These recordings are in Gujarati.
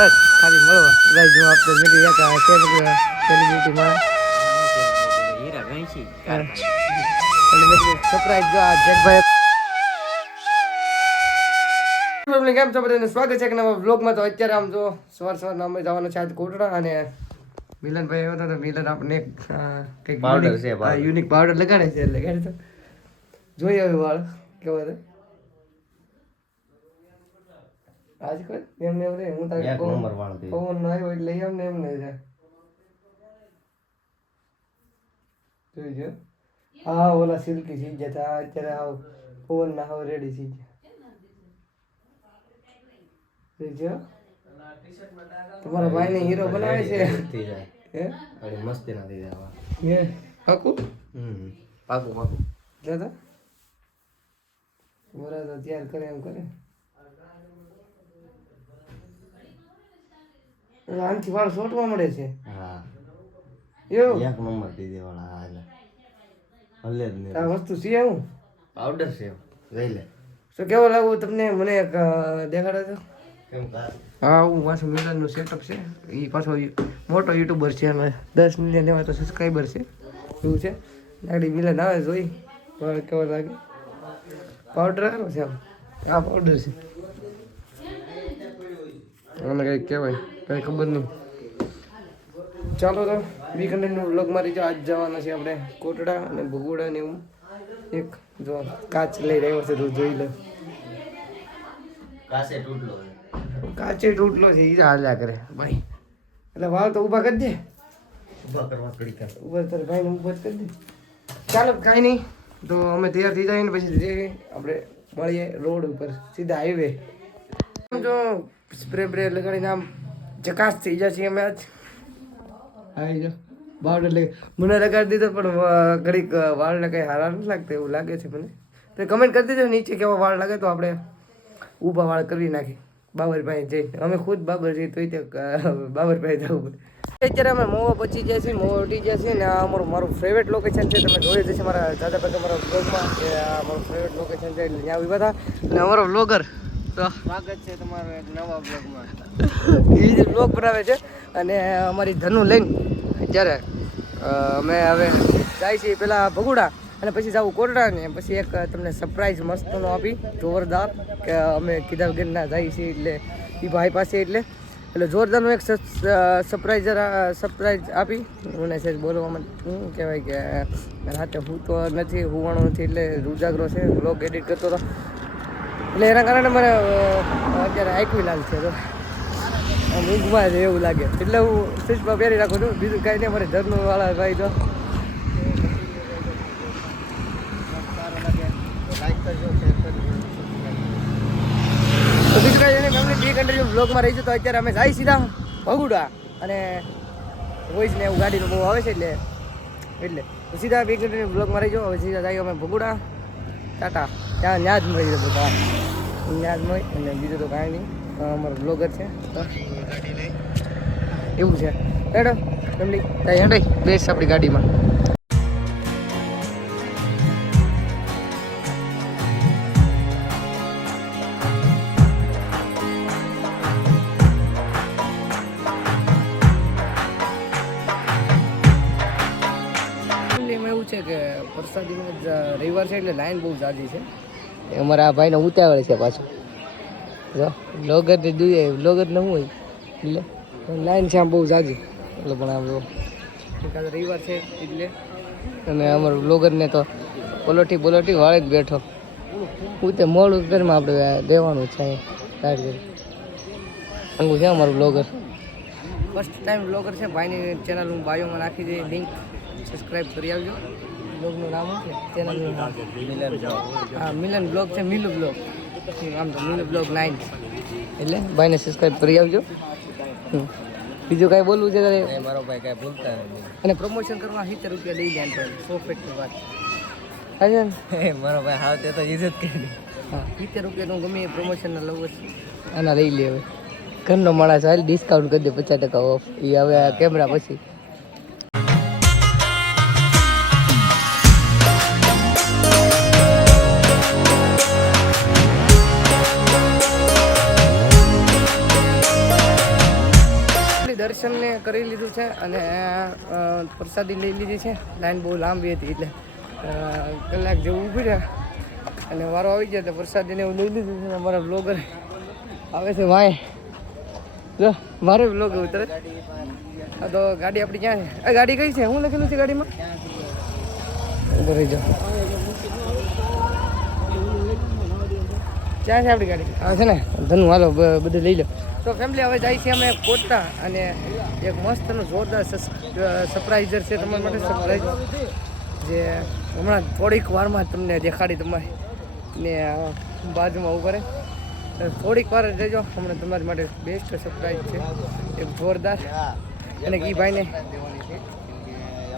બસ ખાલી મળવા ભાઈ જો આપણે મેં એક સેલિબ્રિટીમાં હીરા ગણશી સરપ્રાઈઝ જો આ જેકભાઈ કેમ છો બધાને સ્વાગત છે કે નવા વ્લોગમાં. તો અત્યારે આમ જો સવારના અમે જવાનું છે આજ કોટડા અને મિલનભાઈ આવ્યો હતો તો મિલન આપણે કંઈક પાવડર છે યુનિક પાવડર લગાડે છે એટલે લગાડે તો જોઈએ હવે વાળ કેવા છે આજ કોઈ એમને એમ નહીં હું તારે પવન આવ્યો એટલે એમને એમ નહીં છે જોઈજો. હા ઓલા સિલ્કી સીજ જતા અત્યારે આવ પવન ના હવે રેડી સીજ જોઈજો. તમારા ભાઈ ને હીરો બનાવે છે હે મસ્તી ના થઈ જાય હે પાકું પાકું પાકું દાદા બોરા તો તૈયાર કરે એમ કરે આનથી વાળ સોટવા મળે છે. હા એવું એક નંબર થઈ દેવાળા હાલે હલે જ નહીં આ વસ્તુ છે હું પાવડર છે લઈ લે શું કેવો લાગુ તમને મને એક દેખાડો છો. કેમ હા હું પાછું મિલનનું સેટઅપ છે એ પાછો મોટો યુટ્યુબર છે અમે 10 મિલિયન એવા તો સબસ્ક્રાઈબર છે એવું છે. લાગડી મિલન આવે જોઈ પણ કેવો લાગે પાવડર આવ્યો છે આમ આ પાવડર છે મને કંઈક કહેવાય કંઈ ખબર નહીં. ચાલો તો બી કન્ટેન્ટનું વ્લોગ મારી જો આજ જવાના છે આપણે કોટડા અને ભગોડા ને એવું એક જો કાચ લઈ રહ્યો છે તો જોઈ લો કાસે તૂટલો કાચે તૂટલો છે એ હાલ્યા કરે ભાઈ એટલે વાળ તો ઊભા કરી દે ઉભા કરવા કડી કર ઊભા તારે ભાઈને ઊભા જ કરી દે. ચાલો કાંઈ નહીં તો અમે તૈયાર થઈ જઈએ ને પછી આપણે મળીએ રોડ ઉપર સીધા હાઈવે. જો સ્પ્રે બ્રે લગાડીને આમ ચકાસ થઈ જશે અમે આજ આવી જાઓ બાવડર લઈ મને લગાડી દીધો પણ ઘડીક વાળને કંઈ હારા નથી લાગતા એવું લાગે છે મને. તો કમેન્ટ કરી દેજો નીચે કેવા વાળ લાગે તો આપણે ઊભા વાળ કરી નાખી બાબરભાઈ જઈને અમે ખુદ બાબર જઈએ તો બાબરભાઈ જવું પડે. અત્યારે અમે મોવા પહોંચી જાય છે મોવા ઉઠી જાય છે ને આ મારું ફેવરેટ લોકેશન છે તમે જોઈ જશે મારા દાદા ભાઈ મારા બ્લોગમાં કે આ મારું ફેવરેટ લોકેશન છે એટલે ત્યાં ઉભા હતા અને અમારો બ્લોગર તો સ્વાગત છે તમારું એક નવા બ્લોગમાં એ જ બ્લોગ બનાવે છે અને અમારી ધનુ લઈને અત્યારે અમે હવે જાય છીએ પેલા ભગુડા અને પછી જાવું કોટડા ને પછી એક તમને સરપ્રાઈઝ મસ્તનો આપી જોરદાર કે અમે કીધા વગર ના જઈએ છીએ એટલે એ ભાઈ પાસે એટલે જોરદારનું એક સરપ્રાઈઝ આપી મને છે બોલવામાં શું કહેવાય કે રાતે હું તો નથી હુવાનું નથી એટલે ઉજાગરો છે વ્લોગ એડિટ કરતો હતો એટલે એના કારણે મને અત્યારે આંખવી લાલ છે તો ઊંઘમાં છે એવું લાગે એટલે હું સ્વિચમાં પહેરી રાખું છું બીજું કાંઈ નહીં અમારે ધરનું વાળા ભાઈ તો બીજું કાંઈ નહીં ફેમિલી બી કન્ટ્રી બ્લોગમાં રહી છે તો અત્યારે અમે જાય સીધા ભગુડા અને વોઇસ ને એવું ગાડીનું બહુ આવે છે એટલે સીધા બી કન્ટ્રી બ્લોગમાં રહી જાઓ. હવે સીધા જઈએ અમે ભગુડા ટાટા ત્યાં ન્યાજ મળી જાય બધા ન્યાજ મળી અને બીજું તો કાંઈ નહીં અમારો બ્લોગર છે એવું છે હેડો ફેમિલી ત્યાં હેડે બેસ આપણી ગાડીમાં. એવું છે કે વરસાદી રવિવાર છે એટલે લાઈન બહુ જાજી છે અમારા આ ભાઈને ઉતાવળ છે પાછું જો બ્લોગર જોઈએ બ્લોગર ન હોય એટલે લાઈન છે આમ બહુ જાજી એટલે પણ આમ એકાદ રવિવાર છે એટલે અને અમારું બ્લોગરને તો બોલોટી વાળે જ બેઠો હું તે મોડું ઘરમાં આપણે દેવાનું છે અહીંયા સાઈડ કરી અંગું છે અમારું બ્લોગર ફર્સ્ટ ટાઈમ બ્લોગર છે ભાઈની ચેનલ હું બાયોમાં નાખી દઈ લિંક સબસ્ક્રાઈબ કરી આવજો. બ્લોગનું નામ શું છે ચેનલનું નામ હા મિલન બ્લોગ છે મિલુ બ્લોગ આમ તો મિલુ બ્લોગ 9 એટલે ભાઈને સબસ્ક્રાઈબ કરી આવજો. બીજું કાંઈ બોલવું છે તારે મારો ભાઈ કાંઈ ભૂલતા નથી અને પ્રમોશન કરવા 70 રૂપિયા લઈ જાય તો 100 ફેટની વાત હા મારો ભાઈ હાવ તે તો ઇજ્જત કરી હા 70 રૂપિયા હું ગમે પ્રમોશનના લઉં જ આના લઈ લે હવે ઘરનો માણસ હાલ ડિસ્કાઉન્ટ કરી દે 50% ઓફ એ હવે કેમેરા પછી દર્શનને કરી લીધું છે અને પ્રસાદી લઈ લીધી છે. લાઈન બહુ લાંબી હતી એટલે કલાક જેવું ઊભી રહ્યા અને વારો આવી ગયા તો પ્રસાદીને એવું લઈ લીધું છે. અમારા બ્લોગર આવે છે વાય જો મારે બ્લોગ ઉતરે. હા તો ગાડી આપણી ક્યાં છે? આ ગાડી કઈ છે? શું લખેલું છે ગાડીમાં? ઉભો રહી જાઓ. ક્યાં છે આપણી ગાડી? હા છે ને ધનુ. હાલો બધું લઈ લો. તો ફેમિલી હવે જાય છે અમે કોટા અને એક મસ્તનું જોરદાર સરપ્રાઈઝર છે તમારા માટે. સરપ્રાઈઝ જે હમણાં થોડીક વારમાં તમને દેખાડી તમારી ને બાજુમાં ઉભા રહે. થોડીક વાર રહેજો, હમણાં તમારી માટે બેસ્ટ સરપ્રાઈઝ છે એક જોરદાર. અને એ ભાઈને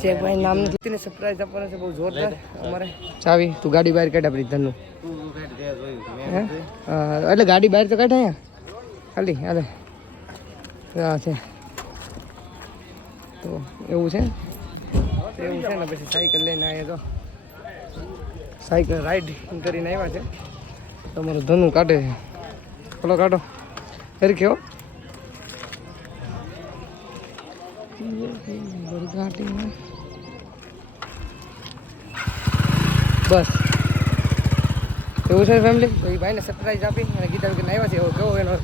જે ભાઈ નામ નથી સરપ્રાઈઝ આપવાનું છે બહુ જોરદાર અમારે. ચાવી તું ગાડી બહાર કાઢ આપણી ધનનું. એટલે ગાડી બહાર તો કાઢ અહીંયા ખાલી હાલે. હા છે તો એવું છે ને પછી સાયકલ લઈને આવ્યા તો સાયકલ રાઈડ કરીને આવ્યા છે. તમારું ધનુ કાઢે છે. ચલો કાઢો ફરી કેવો બસ એવું છે ફેમિલી. તો એ ભાઈને સરપ્રાઈઝ આપી અને ગીતા વિકીને આવ્યા છે. એવો કેવો એનો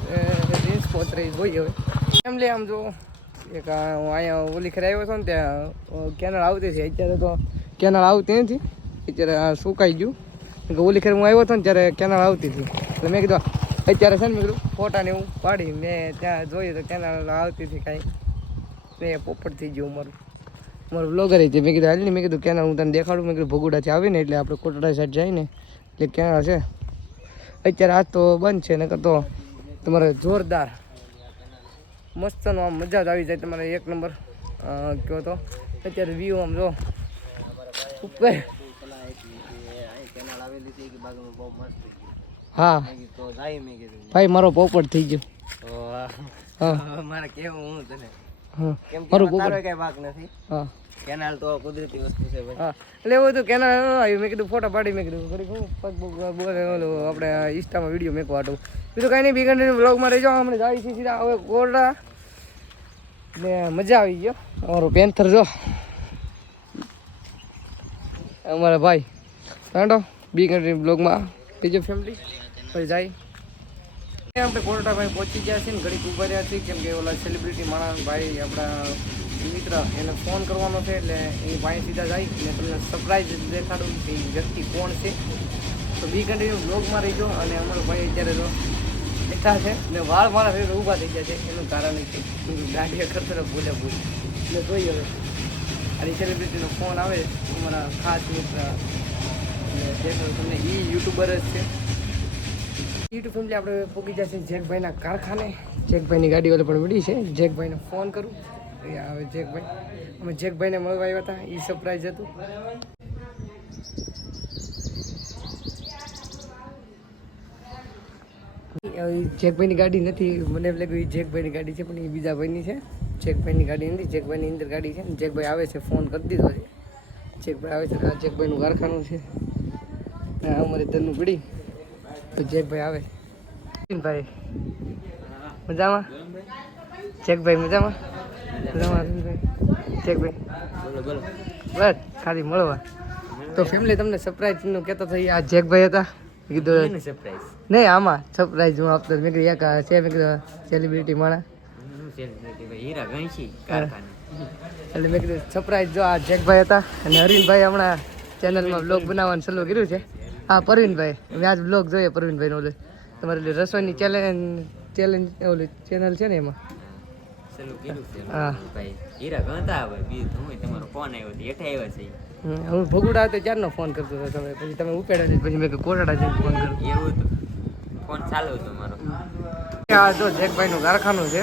રિસ્પોન્સ રહી હોય હવે ફેમિલી. આમ જો એક હું અહીંયા ઓલી ખેર આવ્યો હતો ને ત્યાં કેનલ આવતી હતી. અત્યારે તો કેનલ આવતી નથી, અત્યારે સુકાઈ ગયું. ઓલી ખેર હું આવ્યો હતો ને ત્યારે કેનલ આવતી હતી એટલે મેં કીધું અત્યારે છે ને મેં કીધું ફોટાને એવું પાડી મેં ત્યાં જોઈએ તો કેનલ આવતી હતી કાંઈ મેં પોપટ થઈ ગયું મારું બ્લોગર છે. મેં કીધું હાલ ને મેં કીધું કેનલ હું તને દેખાડું. મેં કીધું ભગુડાથી આવીને એટલે આપણે કોટડા સાઈડ જાય ને એટલે કેનલ છે. અત્યારે આજ તો બંધ છે નકર તો તમારે જોરદાર મસ્તનો આમ મજા જ આવી જાય તમારે એક નંબર કહો તો. અત્યારે વ્યૂ આમ જો ઉપર. હા ભાઈ મારો પોપટ થઈ ગયો. હા મારે કેવું હું તને મારું પોપટ કઈ ભાગ નથી. હા કેનાલ તો કુદરતી વસ્તુ છે. હા એટલે એવું હતું કેનાલ આવ્યું. મેં કીધું ફોટા પાડી. મેં કીધું આપણે ઇન્સ્ટામાં વિડીયો મેકવા હતું. બીજું કાંઈ નહીં. બી કન્ટિન્યુ બ્લોગમાં રહી જાઓ. હમણાં જાય છે સીધા હવે કોરડા ને મજા આવી ગયો. અમારો પેન્થર જો અમારા ભાઈ કાંડો બી કન્ટિન્યુ બ્લોગમાં બીજો ફેમિલી પછી જાય. આપણે કોરડા ભાઈ પહોંચી ગયા છે ને ઘડીક ઉભા રહ્યા છીએ કેમ કે ઓલા સેલિબ્રિટી માણસ ભાઈ આપણા મિત્ર એને ફોન કરવાનો છે એટલે એ ભાઈ સીધા જાય ને તમને સરપ્રાઈઝ દેખાડું કે એ વ્યક્તિ કોણ છે. તો બી કન્ટિન્યુ બ્લોગમાં રહીજો. અને અમારો ભાઈ અત્યારે તો બેઠા છે ને વાળ મારા ફેર ઊભા થઈ ગયા છે. એનું કારણ છે ગાડીએ કરતો ભૂલે એટલે જોઈએ હવે અને સેલિબ્રિટીનો ફોન આવે અમારા ખાસ મિત્ર અને તમને એ યુટ્યુબર જ છે. યુટ્યુબ ફેમિલી આપણે પહોંચી જાય છે જેકભાઈના કારખાને. જેકભાઈની ગાડી વાળા પણ મળી છે. જેકભાઈને ફોન કરું હવે જેકભાઈ અમે જેકભાઈને મળવા આવ્યા હતા. એ સરપ્રાઈઝ હતું. જેકભાઈની ગાડી નથી મને એમ લાગ્યું એ જેકભાઈની ગાડી છે પણ એ બીજા ભાઈની છે. જેકભાઈની ગાડી નથી, જેકભાઈની અંદર ગાડી છે. જેકભાઈ આવે છે ફોન કરી દીધો છે. જેકભાઈ આવે છે. જેકભાઈનું કારખાનું છે. અમારે ધનનું પડી તો જેકભાઈ આવે. ભાઈ મજામાં? જેકભાઈ મજામાં? જેકભાઈ બસ ખાલી મળવા. તો ફેમિલી તમને સરપ્રાઈઝનું કહેતો થઈ આ જેકભાઈ હતા. કીધું સરપ્રાઈઝ નહીં આમાં સરપ્રાઈઝ હું આપતો. મેં કીધું એક છે મેં કીધું સેલિબ્રિટી માણા એટલે મેં કીધું સરપ્રાઈઝ જો આ જેકભાઈ હતા. અને હરીનભાઈ હમણાં ચેનલમાં બ્લોગ બનાવવાનું ચાલુ કર્યું છે. હા પરવીનભાઈ મેં આજ બ્લોગ જોઈએ પરવીનભાઈનો ઓલે તમારે રસોઈની ચેલેન્જ ઓલી ચેનલ છે ને એમાં હા હું ભગુડા હતો ક્યારનો ફોન કરતો હતો તમે પછી તમે ઉપેડા પછી મેં કોરડા જઈને ફોન કર્યો એવું હતું. ફોન ચાલુ હતો મારો. આ જો જેકભાઈનું કારખાનું છે.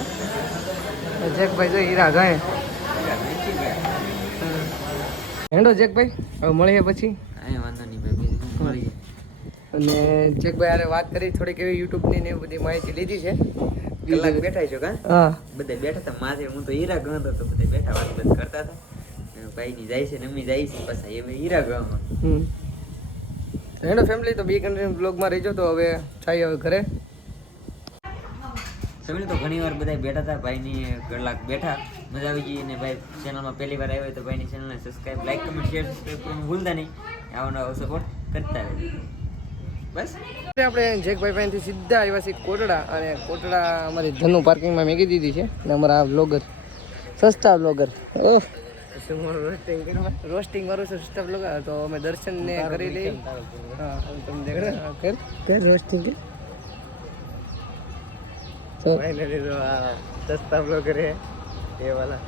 જેકભાઈ જો હીરા ગયે હેંડો જેકભાઈ હવે મળીએ પછી. વાંધો નહીં ભાઈ અને જેકભાઈ અરે વાત કરી થોડીક એવી યુટ્યુબની ને બધી માહિતી લીધી છે. કલાક બેઠા છો કા? હા બધા બેઠા હતા માથે. હું તો હીરા ગણતો હતો. બધા બેઠા વાત બધ કરતા હતા. ભાઈની જાય છે ને અમ્મી જાય છે પાછા એ હીરા ગણવા. હેડો ફેમિલી તો બી કન્ટિન્યુ બ્લોગમાં રહીજો. તો હવે જાય હવે ઘરે. ફેમિલી તો ઘણી વાર બધા બેઠા હતા, ભાઈની કલાક બેઠા, મજા આવી ગઈ. અને ભાઈ ચેનલમાં પહેલી વાર આવ્યો તો ભાઈની ચેનલને subscribe, like, comment, share, subscribe કરવાનું ભૂલતા નહીં. આવો નવો સપોર્ટ કરતા રહેજો. બસ આપણે જેકભાઈ પાસેથી સીધા આવ્યા છીએ કોટડા, અને કોટડા અમારી ધનુ પાર્કિંગમાં મેકી દીધી છે. અને અમારા આ બ્લોગર, સસ્તા બ્લોગર, રોસ્ટિંગ વાળું છે સસ્તા બ્લોગર. તો અમે દર્શનને કરી લઈએ. હા તમને કર રોસ્ટિંગ કે સસ્તા બ્લોગર હે એ વાલા.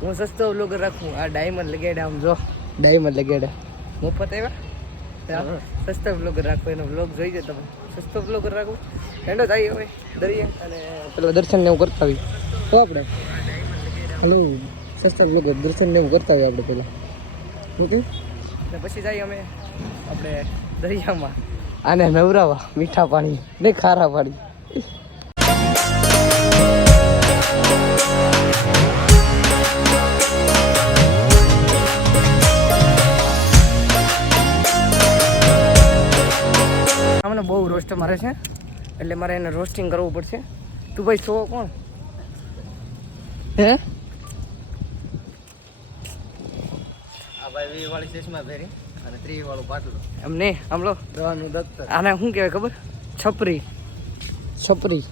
હું સસ્તો બ્લોગર રાખું. આ ડાયમંડ લગાડ્યા, આમ જો ડાયમંડ લગાડ્યા, મફત આવ્યા. સસ્તો બ્લોગર રાખો, એનો બ્લોગ જોઈ જાય તમે. સસ્તો બ્લોગર રાખો, હેન્ડો થાય હવે દરિયા. અને પેલા દર્શનને એવું કરતા હોય તો આપણે હલો સસ્તા બ્લોગર દર્શનને એવું કરતા હોય આપણે પહેલાં ઓકે. ને પછી જઈએ અમે આપણે દરિયામાં આને નવરાવા, મીઠા પાણી ને ખારા પાણી. અમને બહુ રોસ્ટ મારે છે, એટલે મારે એને રોસ્ટિંગ કરવું પડશે. તું ભાઈ શો કોણ હે? આ ભાઈ 20 વાળી ચશ્મા પહેરી અને 30 વાળું પાટલું. એમ નહીં આમલો દવાનું દફતર. આને શું કહેવાય ખબર? છપરી. છપરી,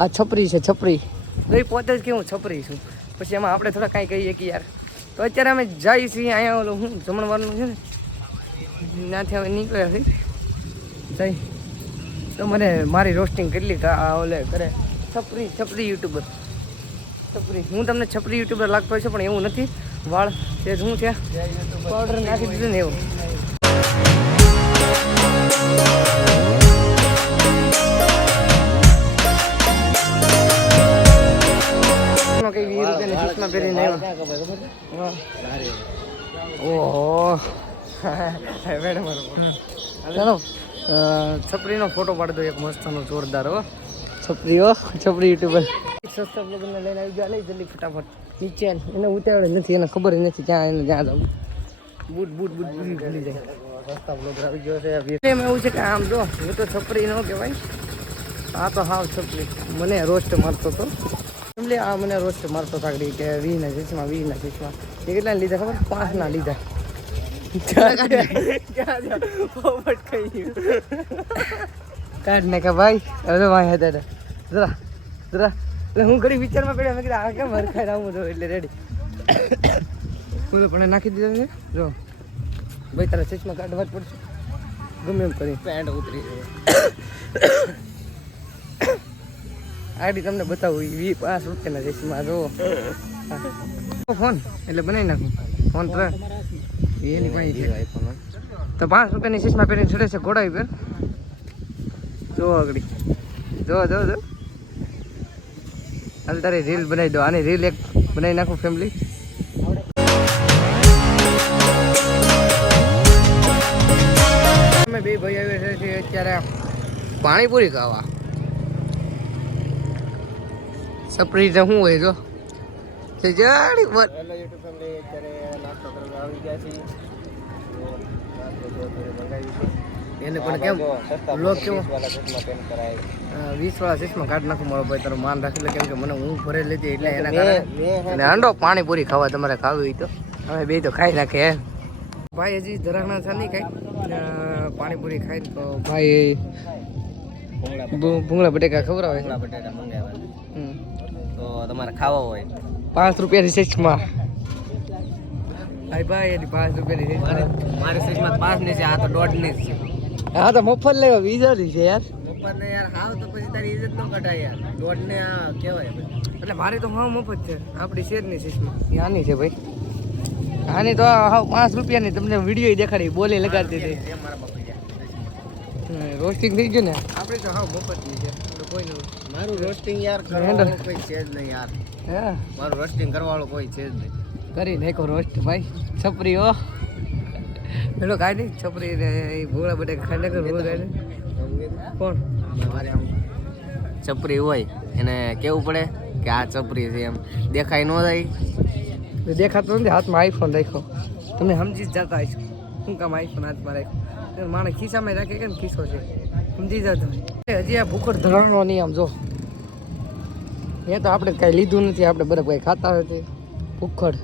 આ છપરી છે, છપરી. ભાઈ પોતે જ કે હું છપરી છું, પછી એમાં આપણે થોડા કાંઈ કહીએ કે યાર. તો અત્યારે અમે જઈએ છીએ અહીંયા ઓલું હું જમણવારનું છે ને, ત્યાંથી અમે નીકળ્યા છીએ જઈ. તો મને મારી રોસ્ટિંગ કેટલી ઓલે કરે, છપરી છપરી યુટ્યુબર. છપરી હું તમને છપરી યુટ્યુબર લાગતો હોય છે, પણ એવું નથી. વાળ તે શું છે, પાવડર નાખી દીધું ને એવું. કઈ 20 રૂપિયાની ચશ્મા પહેરીને આવ્યો. ઓહો ચાલો છપરીનો ફોટો પાડી દો એક મસ્તનો જોરદાર. હો છપરી, હો છપરી યુટ્યુબર. સસ્તા બ્લોગરને લઈને આવી ગયા, લઈ જલ્દી ફટાફટ નીચે. એને ઉતાવળે નથી, એને ખબર નથી ક્યાં એને જ્યાં જવું. બૂટ બૂટ બૂટ ભૂલી જાય. સસ્તા બ્લોગર આવી ગયો છે. એમ એવું છે કે આમ જો હું તો છપરી ન કહેવાય, આ તો હાવ છપરી. મને રોસ્ટ મારતો હતો એટલે આ મને રોસ્ટ મારતો થાકડી કે 20 ના ચશ્મા 20 ના ચશ્મા. એ કેટલા લીધા ખબર? 5 ના લીધા. કાઢ ને કે ભાઈ હવે વાંહે હતા જરા જરા. એટલે હું ઘડી વિચારમાં પડ્યા, મેં કીધું આ કેમ હરખાઈ આવું તો એટલે રેડી પૂરો પણ નાખી દીધો છે. જો ભાઈ તારા ચશ્મા કાઢવા જ પડશે ગમે એમ કરી. પેન્ટ ઉતરી ગયો. આડી તમને બતાવું 5 રૂપિયાના ચશ્મા. જો ફોન એટલે બનાવી નાખું ફોન 3 એની પાસે છે. તો 5 રૂપિયાની ચશ્મા પહેરીને ચડે છે ઘોડા ઉપર. જો આગળ જો જો જો. હાલ તારી રીલ બનાવી દો. આની રીલ એક બનાવી નાખું ફેમિલી. અમે બે ભાઈ આવ્યા છે અત્યારે પાણીપુરી ખાવા. સપરી શું હોય જો જાડી હેલો યુટ્યુબ ફેમિલી, અત્યારે નાસ્તો કરવા આવી ગયા છીએ. એને પણ કેમ બ્લોગ કેવો 20 વાળા ચશ્મા પેન કરાય. 20 વાળા ચશ્મા કાઢ નાખું મારો ભાઈ. તારું માન રાખી લે, કેમ કે મને ઊંઘ ભરેલી લીધી એટલે એના કારણે. અને આંડો પાણીપુરી ખાવા તમારે ખાવી હોય તો અમે બે તો ખાઈ નાખે. ભાઈ હજી ધરાણા ચાલી ખાઈ પાણીપુરી ખાઈ તો ભાઈ ભૂંગળા બટેકા ખવડાવે છે. બટેટા મંગાવ્યા તો તમારે ખાવા હોય 5 રૂપિયાની ચશ્મા. ભાઈ એની 5 રૂપિયાની ચશ્મા. મારી ચશ્મા 5 ની છે, આ તો 1.5 ની છે. હા તો મફત લેવા બીજાની છે યાર. ઉપર ને યાર હાવ તો પછી તારી ઇજ્જત ન કઢાય યાર. 1.5 ને આ કહેવાય. એટલે મારી તો હા મફત છે, આપણી શેરની ચશ્મા. આની છે ભાઈ, આની તો હાવ 5 રૂપિયાની. તમને વિડીયો દેખાડી, બોલે લગાડતી હતી. રોસ્ટિંગ થઈ ગયું ને, આપણે તો હાવ મફતની છે. તો કોઈનું મારું રોસ્ટિંગ યાર કરવાવાળો કોઈ છે જ નહીં યાર. હે મારું રોસ્ટિંગ કરવાવાળો કોઈ છે જ નહીં. કરી નાખો રોસ્ટ ભાઈ. છપરી હો પેલો કાંઈ નહીં, છપરી ને ભૂંગળા બટેકા ખાઈ નાખો. કોણ મારે આમ ચપરી હોય એને કેવું પડે કે આ ચપરી છે, એમ દેખાય ન જાય. દેખાતો નથી. હાથમાં આઈફોન રાખ્યો, તમે સમજી જ જતા હશો શું કામ આઈફોન હાથમાં રાખ્યો. માણસ ખિસ્સામાં રાખે કે ખિસ્સો છે, સમજી જાવ તમે. હજી આ ભૂખડ ધરાણો નહીં આમ જો એ તો આપણે કાંઈ લીધું નથી, આપણે બરાબર કાંઈ ખાતા નથી. ભૂખડ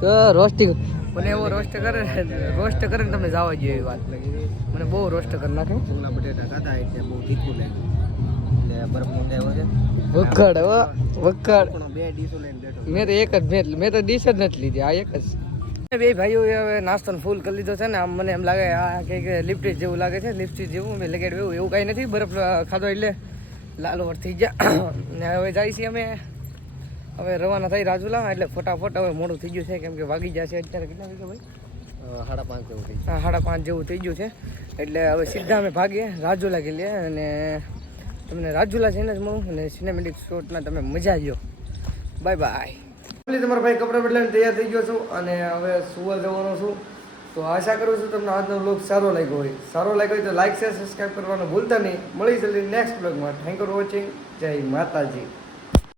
તો રોસ્ટિંગ મને એવો રોસ્ટ કરે ને તમે જવા જોઈએ એવી વાત લાગી મને, બહુ રોસ્ટ કરી નાખે. ફૂંગળા બટેટા ખાતા એટલે બહુ તીખું લાગ્યું એટલે બરફ મંગાવ્યો છે. ભૂખડ ભૂખડ પણ બે ડીશો લઈને બેઠો. મેં તો એક જ મેં તો ડીશ જ નથી લીધી, આ એક જ. બે ભાઈઓ હવે નાસ્તો ફૂલ કરી લીધો છે ને, આમ મને એમ લાગે આ કંઈક લિફ્ટ જેવું લાગે છે, લિફ્ટ જેવું મેં લગાડ્યું એવું કાંઈ નથી, બરફ ખાધો એટલે લાલવર થઈ ગયા. ને હવે જાય છીએ અમે, હવે રવાના થઈ રાજુલા, એટલે ફટાફટ હવે મોડું થઈ ગયું છે કેમ કે વાગી જશે અત્યારે કેટલા વાગ્યા ભાઈ? 5:30 જેવું થઈ હા 5:30 જેવું થઈ ગયું છે, એટલે હવે સીધા અમે ભાગીએ રાજુલા કે લે, અને તમને રાજુલા જઈને જ મળું અને સિનેમેટિક શોટમાં તમે મજા લ્યો. Bye bye. તમારા ભાઈ કપડાં બદલાઈને તૈયાર થઈ ગયો છું અને હવે સુવા જવાનો છું. તો આશા કરું છું તમને આજનો વ્લોગ સારો લાગ્યો હોય. સારો લાગ્યો હોય તો લાઈક શેર સબસ્ક્રાઈબ કરવાનું ભૂલતા નહીં. મળી જલ્દી નેક્સ્ટ વ્લોગમાં. Thank you for watching. જય માતાજી.